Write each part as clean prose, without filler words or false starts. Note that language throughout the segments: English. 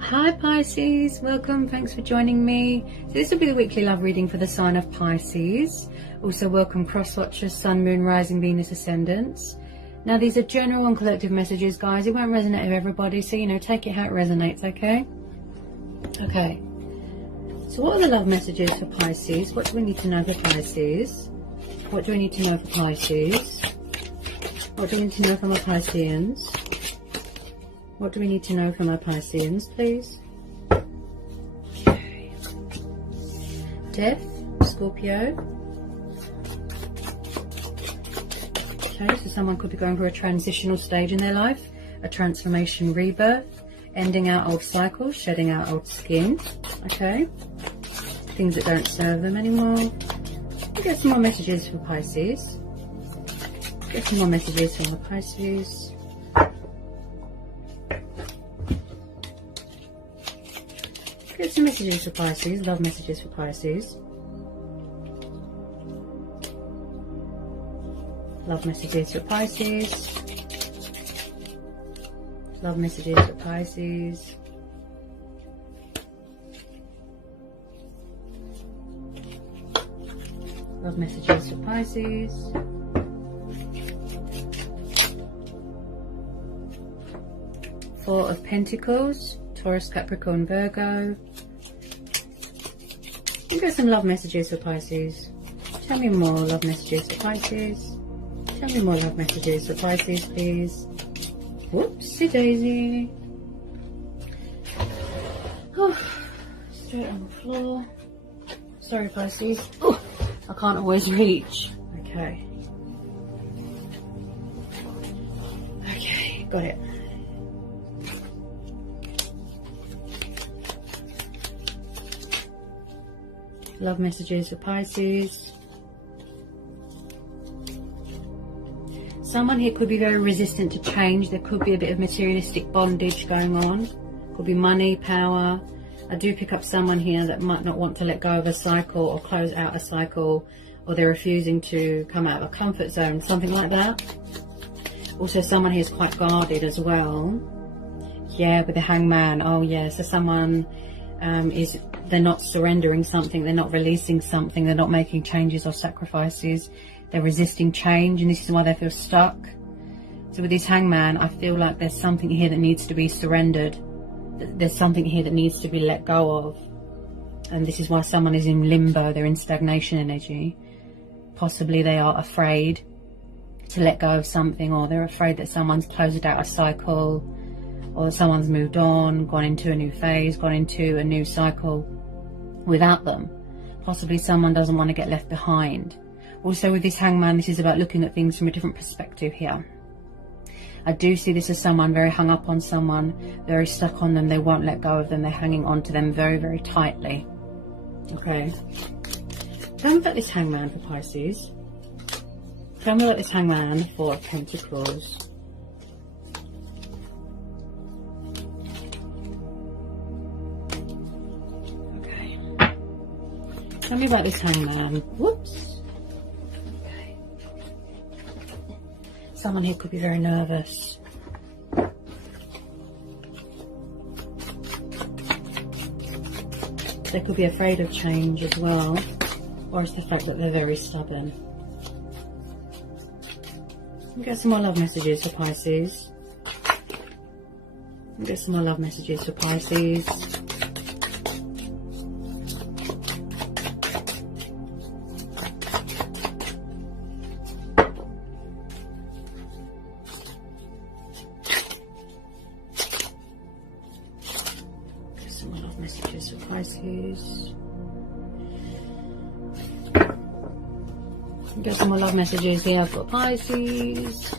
Hi Pisces, welcome, thanks for joining me. So this will be the weekly love reading for the sign of Pisces. Also welcome cross watchers, sun, moon, rising, Venus, ascendants. Now these are general and collective messages, guys. It won't resonate with everybody, so take it how it resonates, okay? Okay. So what are the love messages for Pisces? What do we need to know for Pisces? What do we need to know for Pisces? What do we need to know from our Pisceans? What do we need to know from our Pisceans, please? Okay. Death, Scorpio. Okay, so someone could be going through a transitional stage in their life, a transformation, rebirth, ending out old cycles, shedding out old skin. Okay, things that don't serve them anymore. We'll get some more messages for Pisces. Get some more messages from the Pisces. Get some messages for Pisces, love messages for Pisces. Love messages for Pisces. Love messages for Pisces. Love messages for Pisces. Four of Pentacles, Taurus, Capricorn, Virgo. You got some love messages for Pisces. Tell me more love messages for Pisces. Tell me more love messages for Pisces, please. Whoopsie daisy. Oh, straight on the floor. Sorry, Pisces. Oh, I can't always reach. Okay. Okay, got it. Love messages for Pisces. Someone here could be very resistant to change. There could be a bit of materialistic bondage going on. Could be money, power. I do pick up someone here that might not want to let go of a cycle or close out a cycle, or they're refusing to come out of a comfort zone, something like that. Also, someone here is quite guarded as well. Yeah, with the Hangman. Oh yeah, so someone they're not surrendering something, they're not releasing something, they're not making changes or sacrifices, they're resisting change, and this is why they feel stuck. So with this Hangman, I feel like there's something here that needs to be surrendered, there's something here that needs to be let go of, and this is why someone is in limbo, they're in stagnation energy. Possibly they are afraid to let go of something, or they're afraid that someone's closed out a cycle, or someone's moved on, gone into a new phase, gone into a new cycle without them. Possibly someone doesn't want to get left behind. Also with this Hangman, this is about looking at things from a different perspective here. I do see this as someone very hung up on someone, very stuck on them, they won't let go of them, they're hanging on to them very, very tightly. Okay. Tell me about this Hangman for Pisces. Tell me about this Hangman for Pentacles. Tell me about this Hangman. Whoops. Okay. Someone here could be very nervous. They could be afraid of change as well. Or it's the fact that they're very stubborn. We'll get some more love messages for Pisces. We'll get some more love messages for Pisces. Messages for Pisces. Get some more love messages here for Pisces.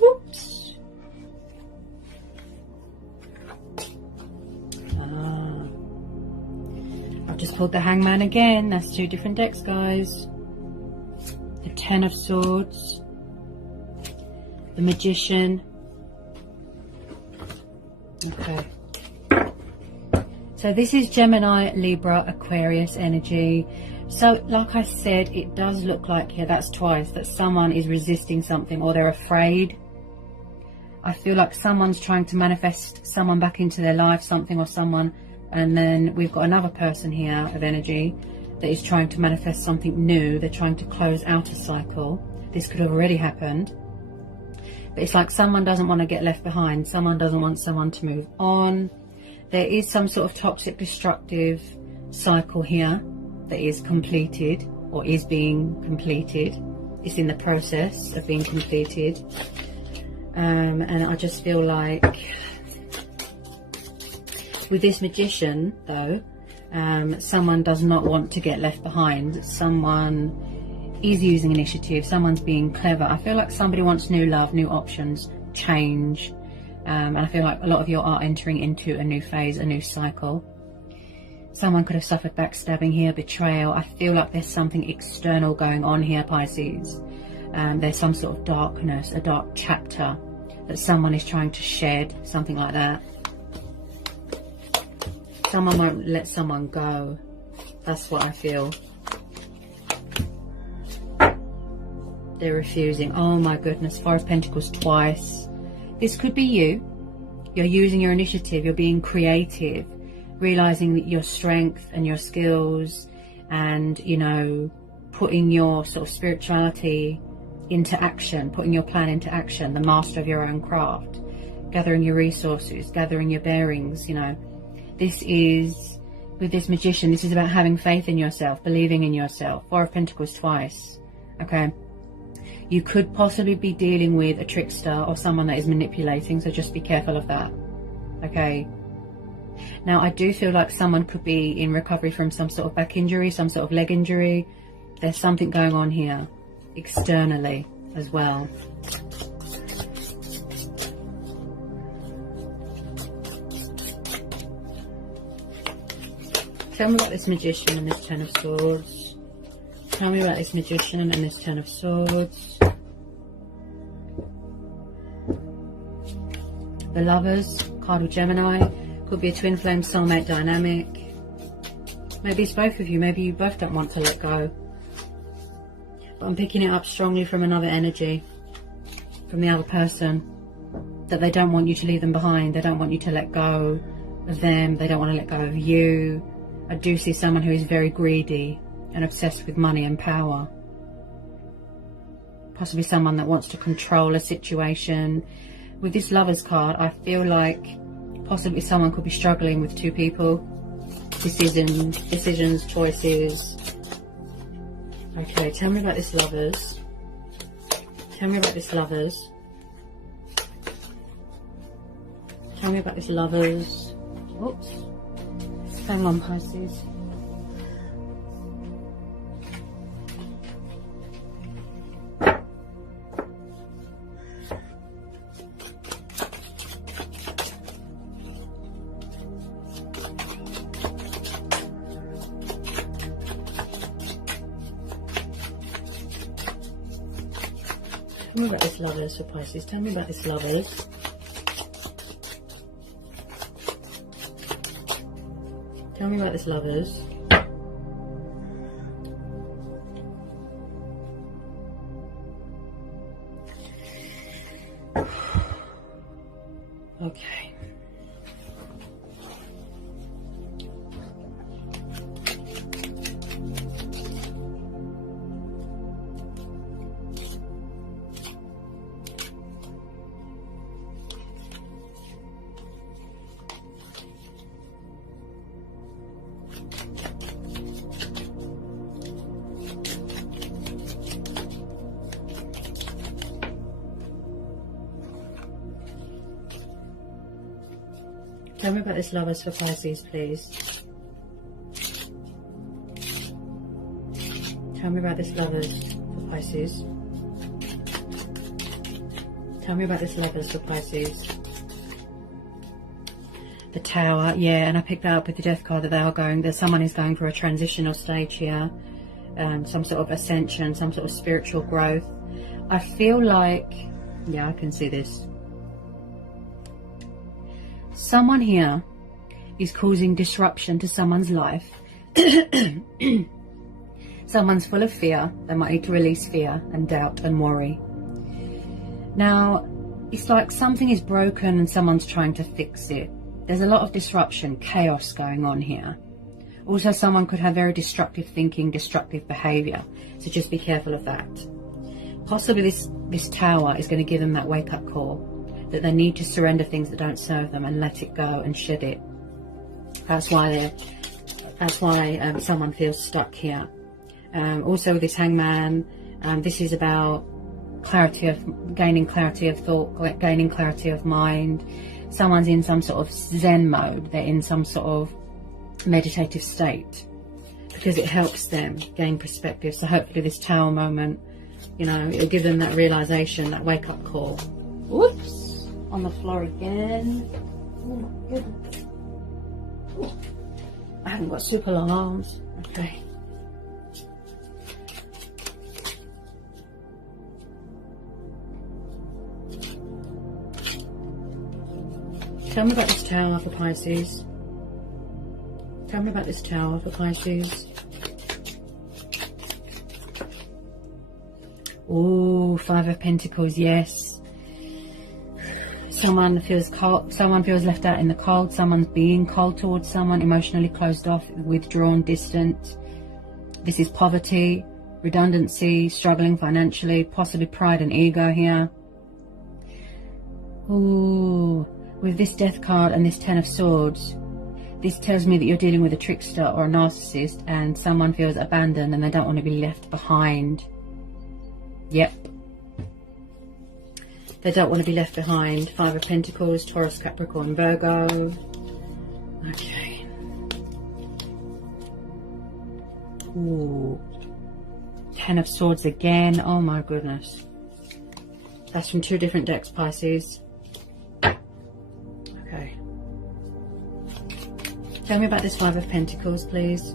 Whoops. I've just pulled the Hangman again. That's two different decks, guys. The Ten of Swords. The Magician. Okay. So this is Gemini, Libra, Aquarius energy. So like I said, it does look like, yeah, that's twice, that someone is resisting something or they're afraid. I feel like someone's trying to manifest someone back into their life, something or someone. And then we've got another person here of energy that is trying to manifest something new. They're trying to close out a cycle. This could have already happened. But it's like someone doesn't want to get left behind. Someone doesn't want someone to move on. There is some sort of toxic, destructive cycle here that is completed or is being completed. It's in the process of being completed. And I just feel like with this Magician, though, someone does not want to get left behind. Someone is using initiative. Someone's being clever. I feel like somebody wants new love, new options, change. And I feel like a lot of you are entering into a new phase, a new cycle. Someone could have suffered backstabbing here, betrayal. I feel like there's something external going on here, Pisces. There's some sort of darkness, a dark chapter that someone is trying to shed, something like that. Someone won't let someone go. That's what I feel. They're refusing. Oh my goodness, Four of Pentacles twice. This could be you. You're using your initiative. You're being creative. Realizing that your strength and your skills and, you know, putting your sort of spirituality into action, putting your plan into action, the master of your own craft, gathering your resources, gathering your bearings, you know. This is, with this Magician, this is about having faith in yourself, believing in yourself. Four of Pentacles twice, okay? You could possibly be dealing with a trickster or someone that is manipulating, so just be careful of that, okay? Now, I do feel like someone could be in recovery from some sort of back injury, some sort of leg injury. There's something going on here externally as well. Tell me about this Magician and this Ten of Swords. Tell me about this Magician and this Ten of Swords. The Lovers, card of Gemini. Could be a twin flame soulmate dynamic. Maybe it's both of you. Maybe you both don't want to let go. But I'm picking it up strongly from another energy. From the other person. That they don't want you to leave them behind. They don't want you to let go of them. They don't want to let go of you. I do see someone who is very greedy and obsessed with money and power. Possibly someone that wants to control a situation. With this Lovers card, I feel like possibly someone could be struggling with two people. Decisions, choices. Okay, tell me about this Lovers. Tell me about this Lovers. Tell me about this Lovers. Oops. Hang on, Pisces. Tell me about this Lovers for Pisces. Tell me about this Lovers. Tell me about this Lovers. Okay. Tell me about this Lovers for Pisces, please. Tell me about this Lovers for Pisces. Tell me about this Lovers for Pisces. The Tower, yeah, and I picked that up with the Death card that they are going, that someone is going for a transitional stage here. Some sort of ascension, some sort of spiritual growth. I feel like, yeah, I can see this. Someone here is causing disruption to someone's life. Someone's full of fear. They might need to release fear and doubt and worry. Now, it's like something is broken and someone's trying to fix it. There's a lot of disruption, chaos going on here. Also, someone could have very destructive thinking, destructive behavior. So just be careful of that. Possibly this Tower is going to give them that wake-up call, that they need to surrender things that don't serve them and let it go and shed it. That's why someone feels stuck here. Also, with this Hangman, this is about gaining clarity of thought, gaining clarity of mind. Someone's in some sort of Zen mode. They're in some sort of meditative state because it helps them gain perspective. So hopefully this Tower moment, you know, it'll give them that realization, that wake-up call. Whoops! On the floor again. Oh my goodness. Ooh. I haven't got super long arms. Okay. Tell me about this Tower for Pisces. Tell me about this Tower for Pisces. Oh, Five of Pentacles, yes. Someone feels cold, someone feels left out in the cold, someone's being cold towards someone, emotionally closed off, withdrawn, distant. This is poverty, redundancy, struggling financially, possibly pride and ego here. Ooh, with this Death card and this Ten of Swords, this tells me that you're dealing with a trickster or a narcissist and someone feels abandoned and they don't want to be left behind. Yep. They don't want to be left behind. Five of Pentacles, Taurus, Capricorn, Virgo. Okay. Ooh. Ten of Swords again. Oh my goodness. That's from two different decks, Pisces. Okay. Tell me about this Five of Pentacles, please.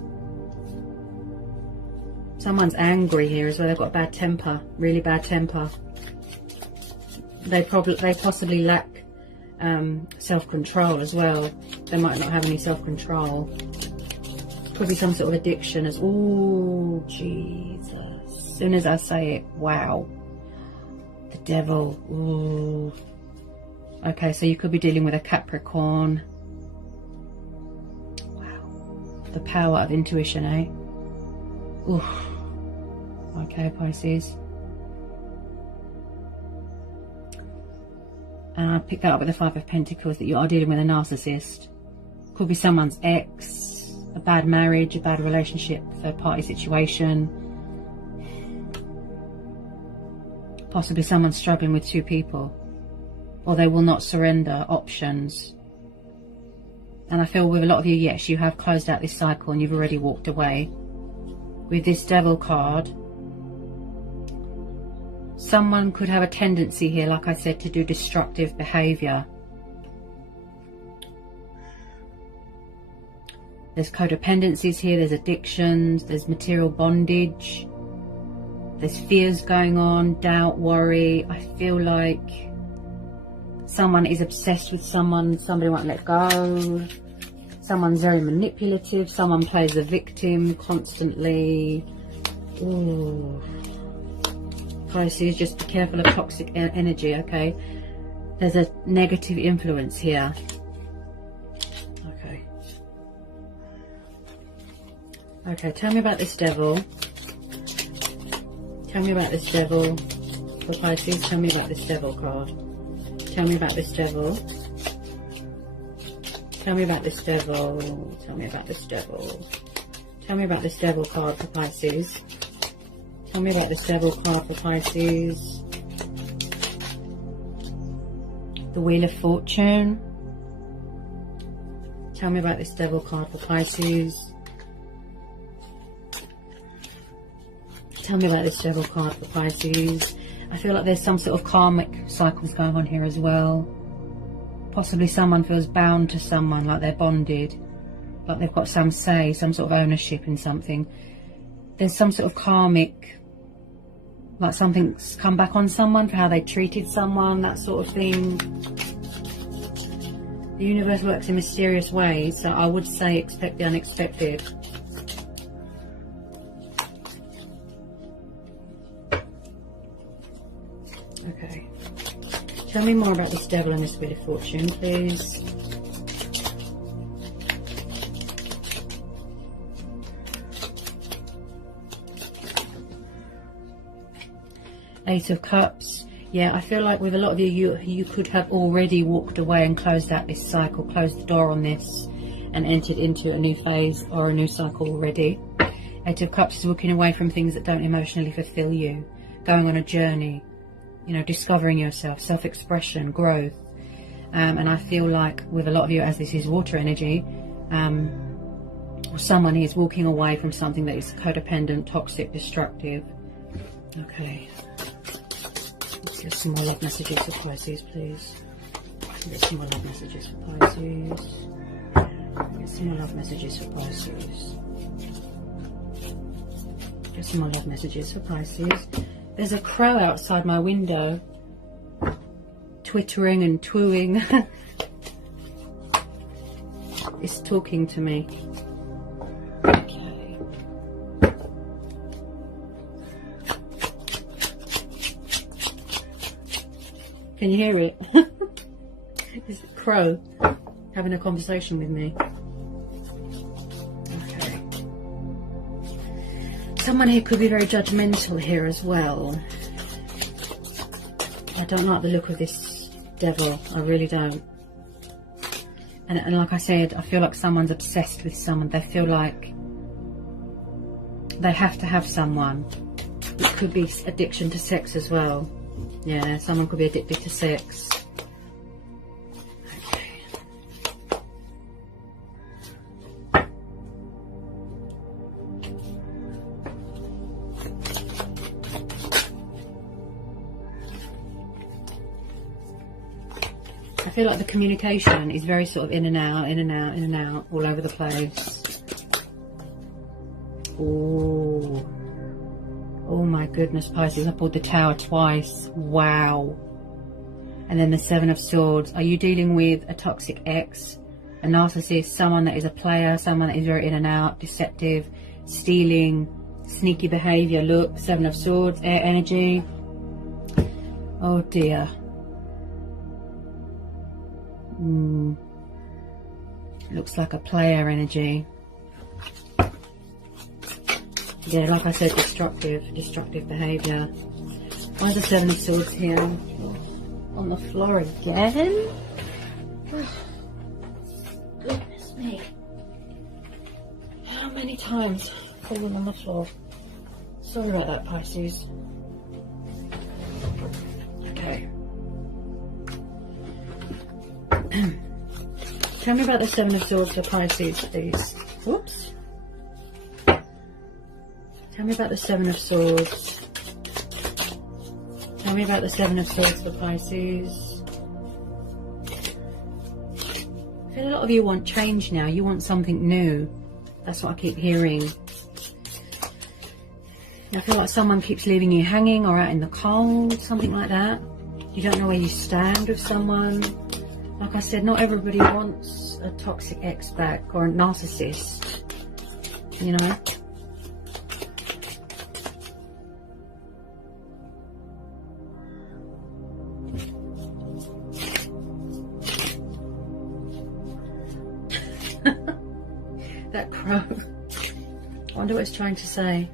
Someone's angry here as well. They've got a bad temper. Really bad temper. They possibly lack self-control as well. They might not have any self-control. Could be some sort of addiction as, oh Jesus. As soon as I say it, wow. The Devil. Ooh. Okay, so you could be dealing with a Capricorn. Wow. The power of intuition, eh? Ooh. Okay, Pisces. Pick that up with the Five of Pentacles, that you are dealing with a narcissist. Could be someone's ex, a bad marriage, a bad relationship, third party situation. Possibly someone struggling with two people. Or they will not surrender options. And I feel with a lot of you, yes, you have closed out this cycle and you've already walked away. With this Devil card, someone could have a tendency here, like I said, to do destructive behavior. There's codependencies here, there's addictions, there's material bondage, there's fears going on, doubt, worry. I feel like someone is obsessed with someone, somebody won't let go. Someone's very manipulative, someone plays the victim constantly. Ooh. Pisces, just be careful of toxic energy, okay? There's a negative influence here. Okay. Okay, tell me about this Devil. Tell me about this Devil for Pisces. Tell me about this Devil card. Tell me about this Devil. Tell me about this Devil. Tell me about this Devil. Tell me about this Devil card for Pisces. Tell me about this Devil card for Pisces. The Wheel of Fortune. Tell me about this Devil card for Pisces. Tell me about this Devil card for Pisces. I feel like there's some sort of karmic cycles going on here as well. Possibly someone feels bound to someone, like they're bonded. Like they've got some say, some sort of ownership in something. There's some sort of karmic, like something's come back on someone for how they treated someone, that sort of thing. The universe works in mysterious ways, so I would say expect the unexpected. Okay. Tell me more about this devil and this Wheel of Fortune, please. Eight of Cups. Yeah, I feel like with a lot of you could have already walked away and closed out this cycle, closed the door on this, and entered into a new phase or a new cycle already. Eight of Cups is walking away from things that don't emotionally fulfill you, going on a journey, you know, discovering yourself, self-expression, growth. And I feel like with a lot of you, as this is water energy, someone is walking away from something that is codependent, toxic, destructive. Okay. Let's get some more love messages for Pisces, please. Get some more love messages for Pisces. Get some more love messages for Pisces. Get some more love messages for Pisces. There's a crow outside my window, twittering and twooing. It's talking to me. Okay. Can you hear it? It's a crow having a conversation with me. Okay. Someone here could be very judgmental here as well. I don't like the look of this devil. I really don't. And like I said, I feel like someone's obsessed with someone. They feel like they have to have someone. It could be addiction to sex as well. Yeah, someone could be addicted to sex. Okay. I feel like the communication is very sort of in and out, in and out, in and out, all over the place. Ooh. Oh my goodness, Pisces, I pulled the Tower twice. Wow. And then the Seven of Swords. Are you dealing with a toxic ex, a narcissist, someone that is a player, someone that is very in and out, deceptive, stealing, sneaky behavior? Look, Seven of Swords, air energy. Oh dear. Looks like a player energy. Yeah, like I said, destructive behaviour. Why the Seven of Swords here? On the floor again? Oh, goodness me. How many times fallen on the floor? Sorry about that, Pisces. Okay. Tell me about the Seven of Swords for Pisces, please. Whoops. Tell me about the Seven of Swords. Tell me about the Seven of Swords for Pisces. I feel a lot of you want change now. You want something new. That's what I keep hearing. I feel like someone keeps leaving you hanging or out in the cold, something like that. You don't know where you stand with someone. Like I said, not everybody wants a toxic ex back or a narcissist, you know. That crow. I wonder what it's trying to say.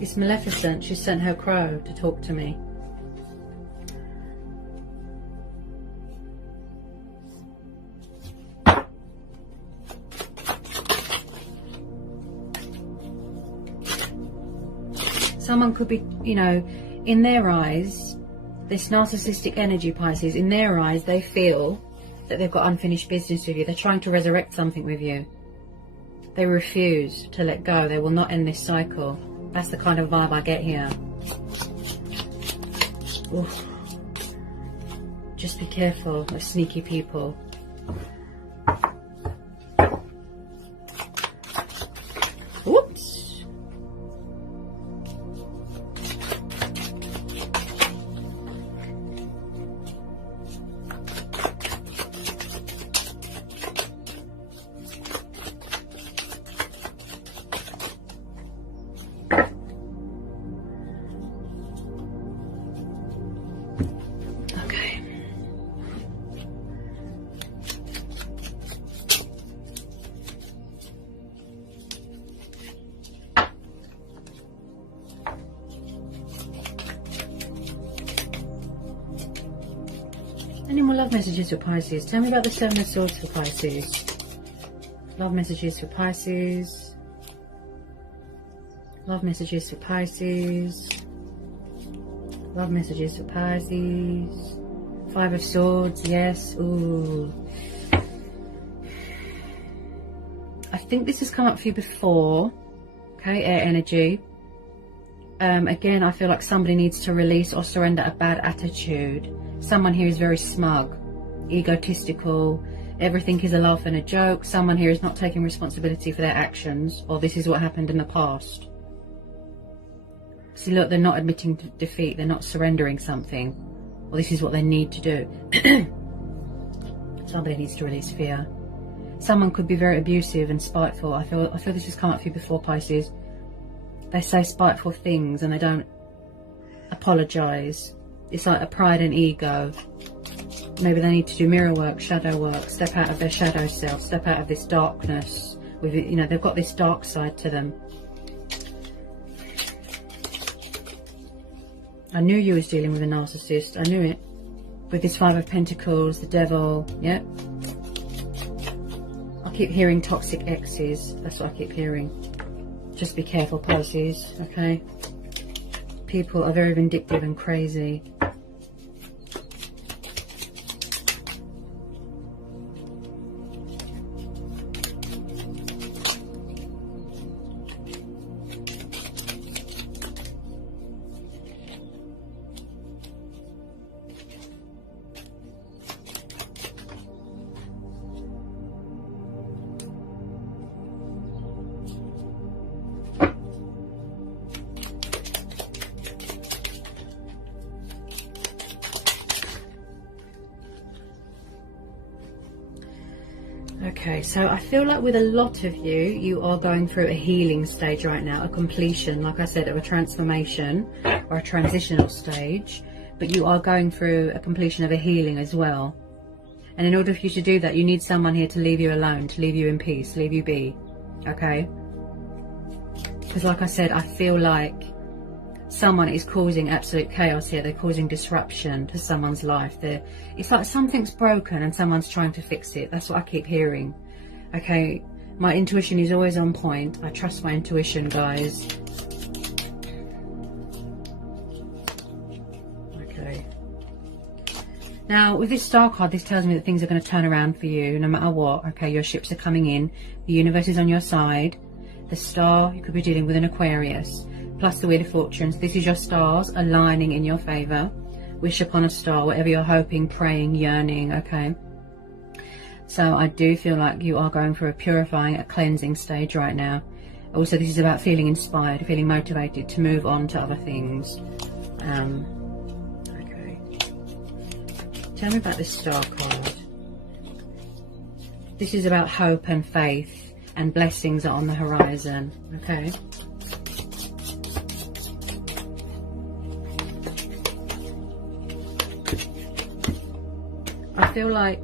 It's Maleficent. She sent her crow to talk to me. Someone could be, you know, in their eyes, this narcissistic energy, Pisces, in their eyes, they feel that they've got unfinished business with you. They're trying to resurrect something with you. They refuse to let go. They will not end this cycle. That's the kind of vibe I get here. Oof. Just be careful of sneaky people. Whoops. Any more love messages for Pisces? Tell me about the Seven of Swords for Pisces. Love messages for Pisces. Love messages for Pisces. Love messages for Pisces. Five of Swords, yes. Ooh. I think this has come up for you before. Okay, air energy. Again, I feel like somebody needs to release or surrender a bad attitude. Someone here is very smug, egotistical. Everything is a laugh and a joke. Someone here is not taking responsibility for their actions, or this is what happened in the past. See, look, they're not admitting to defeat. They're not surrendering something. Or this is what they need to do. Somebody needs to release fear. Someone could be very abusive and spiteful. I feel this has come up for you before, Pisces. They say spiteful things and they don't apologise. It's like a pride and ego. Maybe they need to do mirror work, shadow work, step out of their shadow self, step out of this darkness. With it, you know, they've got this dark side to them. I knew you was dealing with a narcissist. I knew it. With this Five of Pentacles, the Devil, yeah. I keep hearing toxic exes. That's what I keep hearing. Just be careful, Pisces, okay? People are very vindictive and crazy. Okay, so I feel like with a lot of you, you are going through a healing stage right now, a completion, like I said, of a transformation or a transitional stage, but you are going through a completion of a healing as well. And in order for you to do that, you need someone here to leave you alone, to leave you in peace, leave you be, okay? Because like I said, I feel like someone is causing absolute chaos here. They're causing disruption to someone's life. It's like something's broken and someone's trying to fix it. That's what I keep hearing. Okay, my intuition is always on point. I trust my intuition, guys. Okay. Now, with this Star card, this tells me that things are going to turn around for you no matter what. Okay, your ships are coming in. The universe is on your side. The Star, you could be dealing with an Aquarius. Plus the Wheel of Fortunes. This is your stars aligning in your favour. Wish upon a star, whatever you're hoping, praying, yearning, okay? So I do feel like you are going through a purifying, a cleansing stage right now. Also, this is about feeling inspired, feeling motivated to move on to other things. Okay. Tell me about this Star card. This is about hope and faith, and blessings are on the horizon, okay? I feel like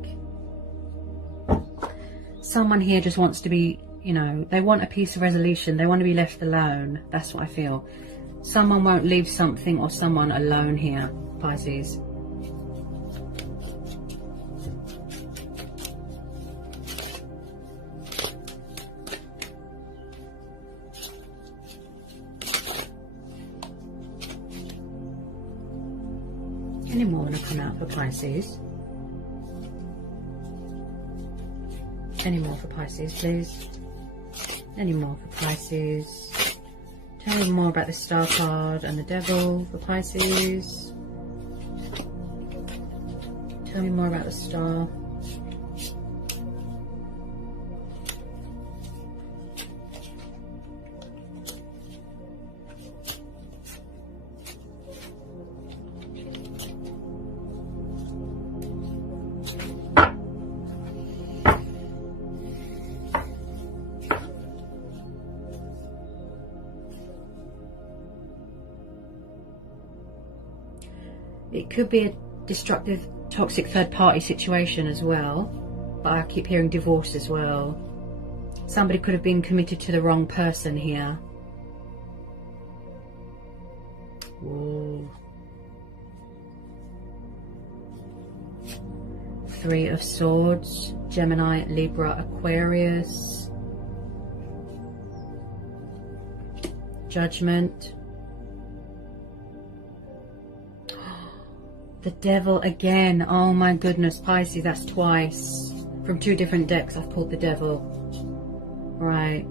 someone here just wants to be, you know, they want a peaceful resolution. They want to be left alone. That's what I feel. Someone won't leave something or someone alone here, Pisces. Any more want to come out for Pisces? Any more for Pisces, please? Any more for Pisces? Tell me more about the Star card and the Devil for Pisces. Tell me more about the Star. It could be a destructive, toxic third-party situation as well, but I keep hearing divorce as well. Somebody could have been committed to the wrong person here. Whoa. Three of Swords, Gemini, Libra, Aquarius. Judgment. The Devil again. Oh my goodness, Pisces, that's twice. From two different decks I've pulled the Devil. Right.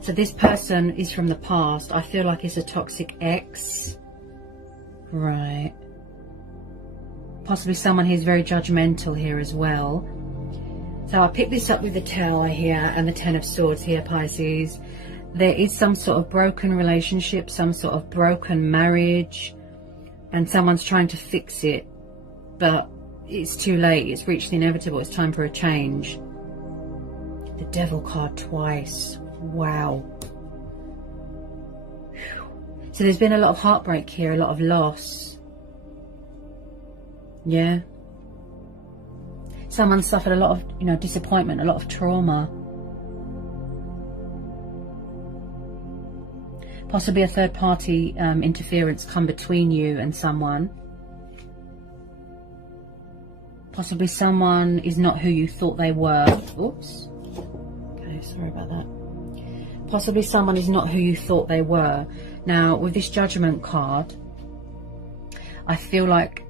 So this person is from the past. I feel like it's a toxic ex. Right. Possibly someone who's very judgmental here as well. So I picked this up with the Tower here and the Ten of Swords here, Pisces. There is some sort of broken relationship, some sort of broken marriage, and someone's trying to fix it, but it's too late. It's reached the inevitable. It's time for a change. The Devil card twice. Wow. So there's been a lot of heartbreak here, a lot of loss. Yeah. Someone suffered a lot of, you know, disappointment, a lot of trauma. Possibly a third party interference come between you and someone. Possibly someone is not who you thought they were. Oops. Okay, sorry about that. Possibly someone is not who you thought they were. Now, with this Judgment card, I feel like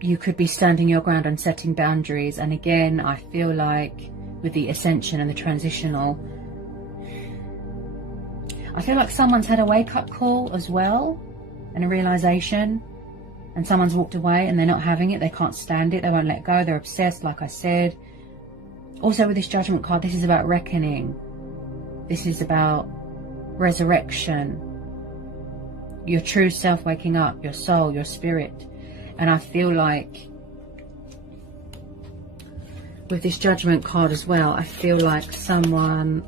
you could be standing your ground and setting boundaries. And again, I feel like with the Ascension and the Transitional, I feel like someone's had a wake-up call as well, and a realization, and someone's walked away and they're not having it. They can't stand it. They won't let go. They're obsessed, like I said. Also with this Judgment card, this is about reckoning. This is about resurrection. Your true self waking up, your soul, your spirit. And I feel like with this Judgment card as well, I feel like someone...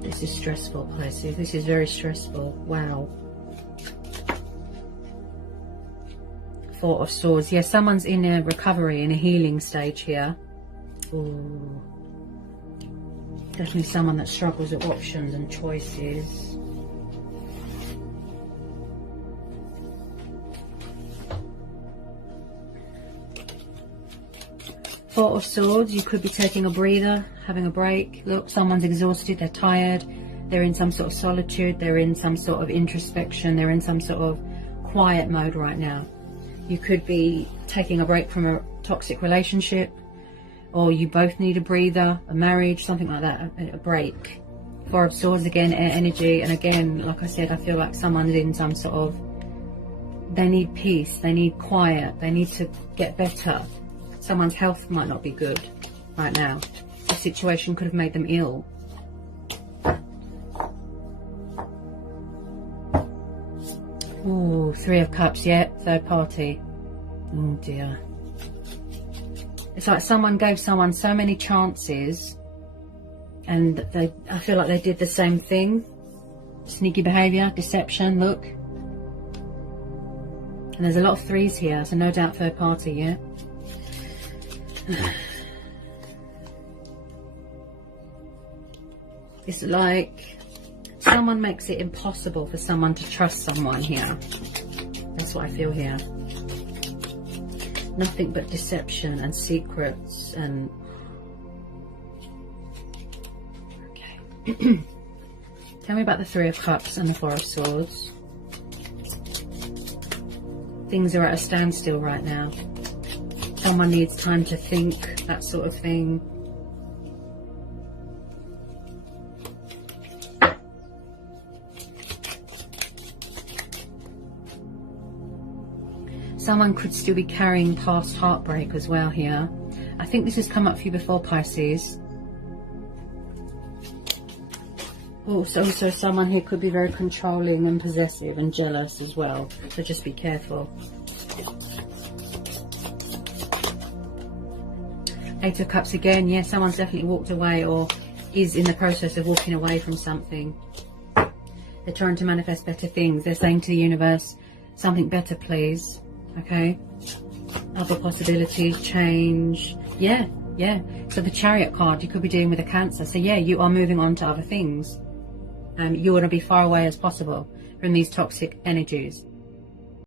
This is stressful, Pisces. This is very stressful. Wow. Four of Swords. Yeah, someone's in a recovery, in a healing stage here. Ooh. Definitely someone that struggles with options and choices. Four of Swords. You could be taking a breather, having a break. Look, someone's exhausted, they're tired, they're in some sort of solitude, they're in some sort of introspection, they're in some sort of quiet mode right now. You could be taking a break from a toxic relationship, or you both need a breather, a marriage, something like that, a break. Four of Swords, again, air energy, and again, like I said, I feel like someone's in some sort of, they need peace, they need quiet, they need to get better. Someone's health might not be good right now. The situation could have made them ill. Ooh, Three of Cups, yeah, third party. Oh dear. It's like someone gave someone so many chances and I feel like they did the same thing. Sneaky behaviour, deception, look. And there's a lot of threes here, so no doubt third party, yeah. It's like someone makes it impossible for someone to trust someone here. That's what I feel here. Nothing but deception and secrets and... Okay. Tell me about the Three of Cups and the Four of Swords. Things are at a standstill right now. Someone needs time to think, that sort of thing. Someone could still be carrying past heartbreak as well here. I think this has come up for you before, Pisces. Also someone who could be very controlling and possessive and jealous as well. So just be careful. Eight of Cups again. Yeah, someone's definitely walked away or is in the process of walking away from something. They're trying to manifest better things. They're saying to the universe, something better, please. Okay. Other possibilities, change. Yeah, yeah. So the Chariot card, you could be dealing with a Cancer. So yeah, you are moving on to other things. You want to be far away as possible from these toxic energies.